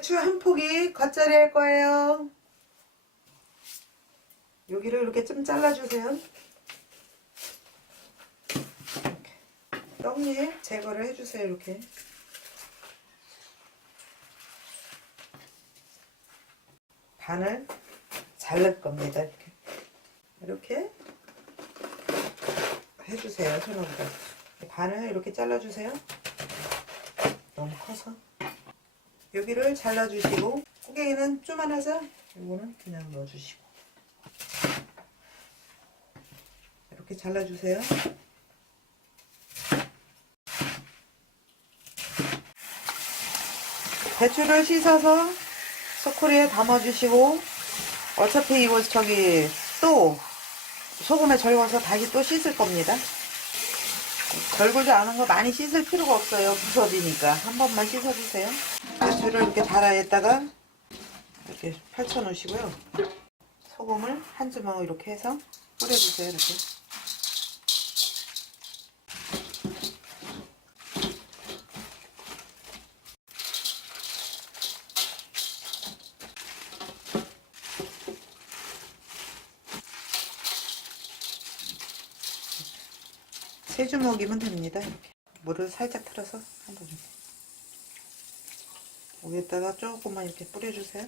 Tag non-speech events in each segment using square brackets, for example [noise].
배추 한 포기 겉절이 할 거예요. 여기를 이렇게 좀 잘라주세요. 떡잎 제거를 해주세요. 이렇게. 반을 잘랄 겁니다. 이렇게. 이렇게 해주세요. 손으로다. 반을 이렇게 잘라주세요. 너무 커서. 여기를 잘라주시고 고개는 쪼만하자 이거는 그냥 넣어주시고. 이렇게 잘라주세요. 배추를 씻어서 소쿠리에 담아주시고 어차피 이거 저기 또 소금에 절여서 다시 또 씻을 겁니다 절구지 않은 거 많이 씻을 필요가 없어요 부서지니까 한 번만 씻어주세요 배추를 이렇게 달아냈다가 이렇게 펼쳐 놓으시고요. 소금을 한 주먹 이렇게 해서 뿌려주세요. 이렇게. 세 주먹이면 됩니다. 이렇게. 물을 살짝 틀어서 한번. 여기다가 조금만 이렇게 뿌려주세요.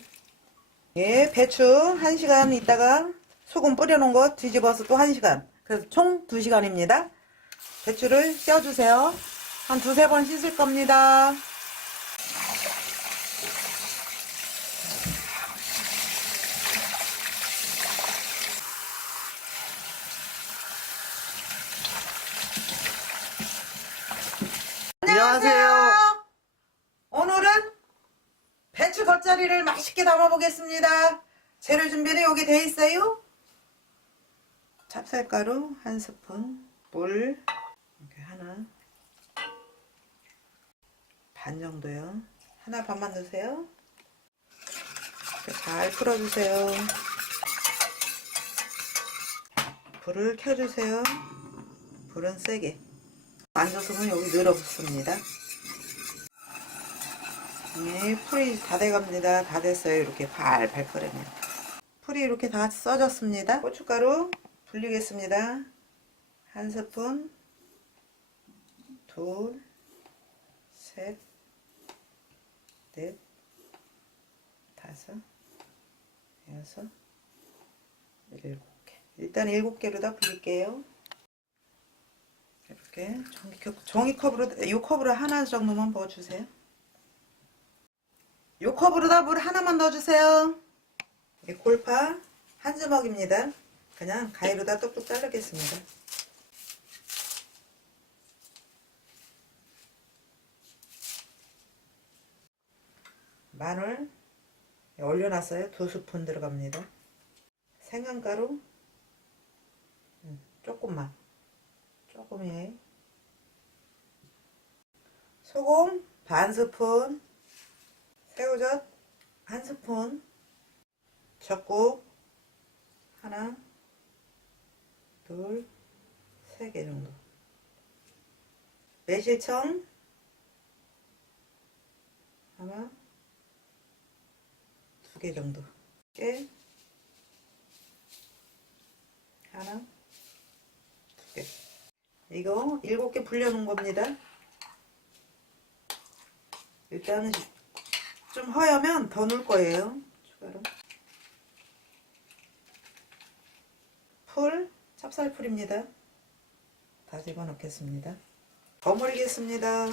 예, 배추 1시간 있다가 소금 뿌려놓은 거 뒤집어서 또 1시간. 그래서 총 2시간입니다. 배추를 씌워주세요. 한 두세 번 씻을 겁니다. 안녕하세요. 오늘은 배추 겉절이를 맛있게 담아보겠습니다. 재료 준비는 여기 돼 있어요. 찹쌀가루 한 스푼, 물 이렇게 하나, 반 정도요. 하나 반만 넣으세요. 잘 풀어주세요. 불을 켜주세요. 불은 세게. 안 줬으면 여기 늘어붙습니다. 네, 풀이 다 돼갑니다. 다 됐어요. 이렇게 발발 끓으면. 풀이 이렇게 다 써졌습니다. 고춧가루 불리겠습니다. 한 스푼, 둘, 셋, 넷, 다섯, 여섯, 일곱 개. 일단 일곱 개로 다 불릴게요. 이렇게 종이컵, 종이컵으로, 이 컵으로 하나 정도만 부어주세요. 요 컵으로다 물 하나만 넣어주세요. 이 골파 한 주먹입니다. 그냥 가위로다 뚝뚝 자르겠습니다. 마늘 올려놨어요. 두 스푼 들어갑니다. 생강가루 음, 조금만 조금이에요. 소금 반 스푼 새우젓 한 스푼. 젓국. 하나. 둘. 세 개 정도. 매실청. 하나. 두개 정도. 깨 하나. 두 개. 이거 일곱 개 불려놓은 겁니다. 일단은 좀 허여면 더 넣을 거예요. 추가로. 풀, 찹쌀풀입니다. 다 집어넣겠습니다. 버무리겠습니다.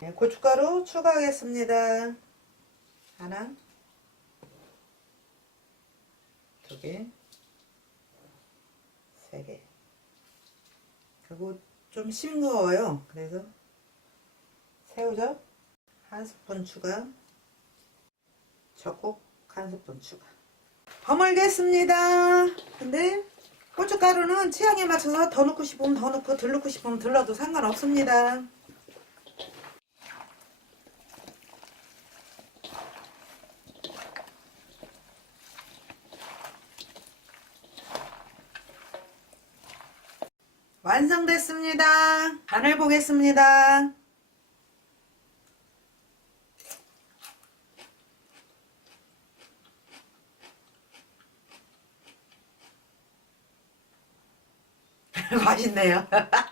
네, 고춧가루 추가하겠습니다. 하나, 두 개, 세 개. 그리고 좀 싱거워요. 그래서 새우젓 한 스푼 추가, 젓국 한 스푼 추가. 버물겠습니다. 근데 고춧가루는 취향에 맞춰서 더 넣고 싶으면 더 넣고 덜 넣고 싶으면 덜 넣어도 상관없습니다. 완성됐습니다. 간을 보겠습니다. [laughs] 맛있네요. [laughs]